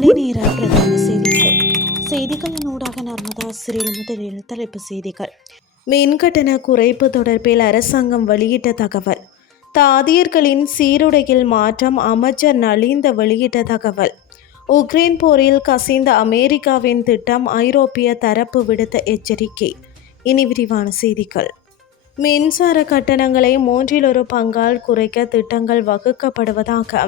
காலை நேர பிரதான செய்திகள். செய்திகளின் ஊடாக நர்மதா சிறில் முதலில் தலைப்பு செய்திகள். மின்கட்டண குறைப்பு தொடர்பில் அரசாங்கம் வெளியிட்ட தகவல். தாதியர்களின் சீருடையில் மாற்றம் அமைச்சர் நலிந்த வெளியிட்ட தகவல். உக்ரைன் போரில் கசிந்த அமெரிக்காவின் திட்டம் ஐரோப்பிய தரப்பு விடுத்த எச்சரிக்கை. இனி விரிவான செய்திகள். மின்சார கட்டணங்களை மூன்றில் ஒரு பங்கால் குறைக்க திட்டங்கள் வகுக்கப்படுவதாக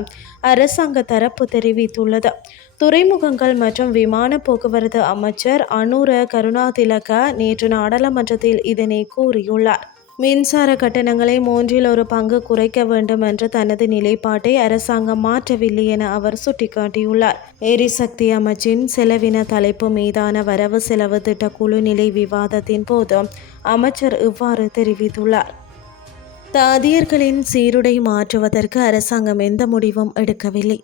அரசாங்க தரப்பு தெரிவித்துள்ளது. துறைமுகங்கள் மற்றும் விமான போக்குவரத்து அமைச்சர் அனுர கருணாதிலக நேற்று நாடாளுமன்றத்தில் இதனை கூறியுள்ளார். மின்சார கட்டணங்களை மூன்றில் ஒரு பங்கு குறைக்க வேண்டும் என்ற தனது நிலைப்பாட்டை அரசாங்கம் மாற்றவில்லை என அவர் சுட்டிக்காட்டியுள்ளார். எரிசக்தி அமைச்சின் செலவின தலைப்பு மீதான வரவு செலவு திட்ட குழு நிலை விவாதத்தின் போது அமைச்சர் இவ்வாறு தெரிவித்துள்ளார். தாதியர்களின் சீருடை மாற்றுவதற்கு அரசாங்கம் எந்த முடிவும் எடுக்கவில்லை.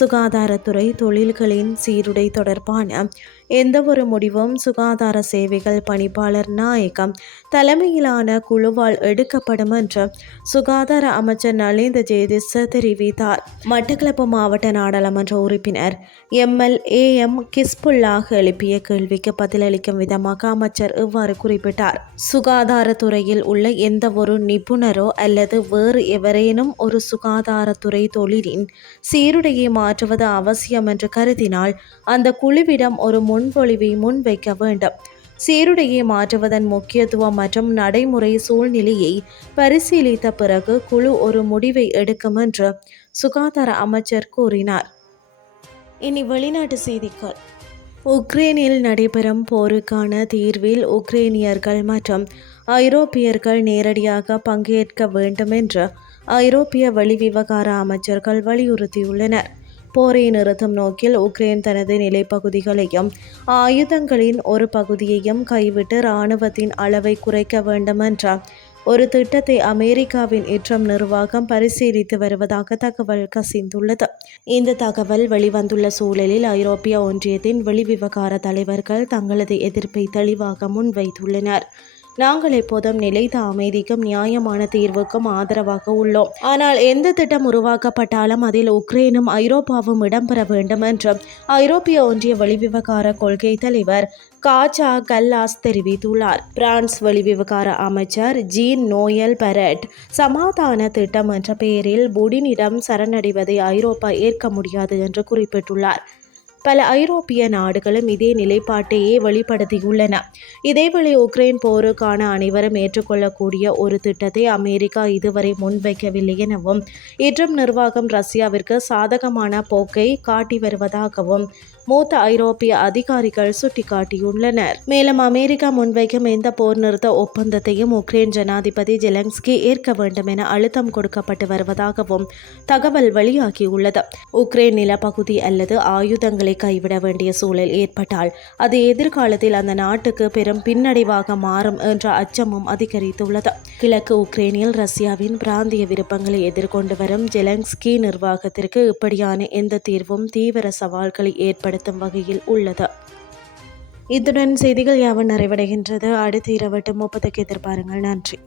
சுகாதாரத்துறை தொழில்களின் சீருடை தொடர்பான எந்தவொரு முடிவும் சுகாதார சேவைகள் பணிப்பாளர் நாயகம் தலைமையிலான குழுவால் எடுக்கப்படும் என்று சுகாதார அமைச்சர் நலிந்த ஜெயதிச தெரிவித்தார். மட்டக்களப்பு மாவட்ட நாடாளுமன்ற உறுப்பினர் எம்எல்ஏஎம் கிஸ்புல்லாக எழுப்பிய கேள்விக்கு பதிலளிக்கும் விதமாக அமைச்சர் இவ்வாறு குறிப்பிட்டார். சுகாதாரத்துறையில் உள்ள எந்த ஒரு நிபுணரோ அல்லது வேறு எவரேனும் ஒரு சுகாதாரத்துறை தொழிலின் சீருடையை மாற்றுவது அவசியம் என்று கருதினால் அந்த குழுவிடம் ஒரு முன்மொழிவை முன்வைக்க வேண்டும். சீருடையை மாற்றுவதன் முக்கியத்துவம் மற்றும் நடைமுறை சூழ்நிலையை பரிசீலித்த பிறகு குழு ஒரு முடிவை எடுக்கும் என்று சுகாதார அமைச்சர் கூறினார். இனி வெளிநாட்டு செய்திகள். உக்ரைனில் நடைபெறும் போருக்கான தீர்வில் உக்ரைனியர்கள் மற்றும் ஐரோப்பியர்கள் நேரடியாக பங்கேற்க வேண்டும் என்று ஐரோப்பிய வெளிவிவகார அமைச்சர்கள் வலியுறுத்தியுள்ளனர். போரை நிறுத்தும் நோக்கில் உக்ரைன் தனது நிலைப்பகுதிகளையும் ஆயுதங்களின் ஒரு பகுதியையும் கைவிட்டு இராணுவத்தின் அளவை குறைக்க வேண்டுமென்ற ஒரு திட்டத்தை அமெரிக்காவின் இற்றம் நிர்வாகம் பரிசீலித்து வருவதாக தகவல் கசிந்துள்ளது. இந்த தகவல் வெளிவந்துள்ள சூழலில் ஐரோப்பிய ஒன்றியத்தின் வெளிவிவகார தலைவர்கள் தங்களது எதிர்ப்பை தெளிவாக முன்வைத்துள்ளனர். நாங்கள் எப்போதும் நிலைத்த அமைதிக்கும் நியாயமான தீர்வுக்கும் ஆதரவாக உள்ளோம். ஆனால் எந்த திட்டம் உருவாக்கப்பட்டாலும் அதில் உக்ரைனும் ஐரோப்பாவும் இடம்பெற வேண்டும் என்றும் ஐரோப்பிய ஒன்றிய வெளிவிவகார கொள்கை தலைவர் காஜா கல்லாஸ் தெரிவித்துள்ளார். பிரான்ஸ் வெளிவிவகார அமைச்சர் ஜீன் நோயல் பெரட் சமாதான திட்டம் என்ற பெயரில் புடினிடம் சரணடைவதை ஐரோப்பா ஏற்க முடியாது என்று குறிப்பிட்டுள்ளார். பல ஐரோப்பிய நாடுகளும் இதே நிலைப்பாட்டையே வெளிப்படுத்தியுள்ளன. இதேவேளை உக்ரைன் போருக்கான அனைவரும் ஏற்றுக்கொள்ளக்கூடிய ஒரு திட்டத்தை அமெரிக்கா இதுவரை முன்வைக்கவில்லை எனவும் இன்றும் நிர்வாகம் ரஷ்யாவிற்கு சாதகமான போக்கை காட்டி வருவதாகவும் மூத்த ஐரோப்பிய அதிகாரிகள் சுட்டிக்காட்டியுள்ளனர். மேலும் அமெரிக்கா முன்வைக்கும் எந்த போர் நிறுத்த ஒப்பந்தத்தையும் உக்ரைன் ஜனாதிபதி ஜெலன்ஸ்கி ஏற்க வேண்டும் என அழுத்தம் கொடுக்கப்பட்டு வருவதாகவும் தகவல் வெளியாகியுள்ளது. உக்ரைன் நிலப்பகுதி அல்லது ஆயுதங்களை கைவிட வேண்டிய சூழல் ஏற்பட்டால் அது எதிர்காலத்தில் அந்த நாட்டுக்கு பெரும் பின்னடைவாக மாறும் என்ற அச்சமும் அதிகரித்துள்ளது. கிழக்கு உக்ரைனில் ரஷ்யாவின் பிராந்திய விருப்பங்களை எதிர்கொண்டு வரும் ஜெலன்ஸ்கி நிர்வாகத்திற்கு இப்படியான எந்த தீர்வும் தீவிர சவால்களை ஏற்பட ஏற்படுத்தும் வகையில் உள்ளது. இத்துடன் செய்திகள் யாவும் நிறைவடைகின்றது. அடுத்து இரவட்டு முப்பதுக்கு எதிர்பாருங்கள். நன்றி.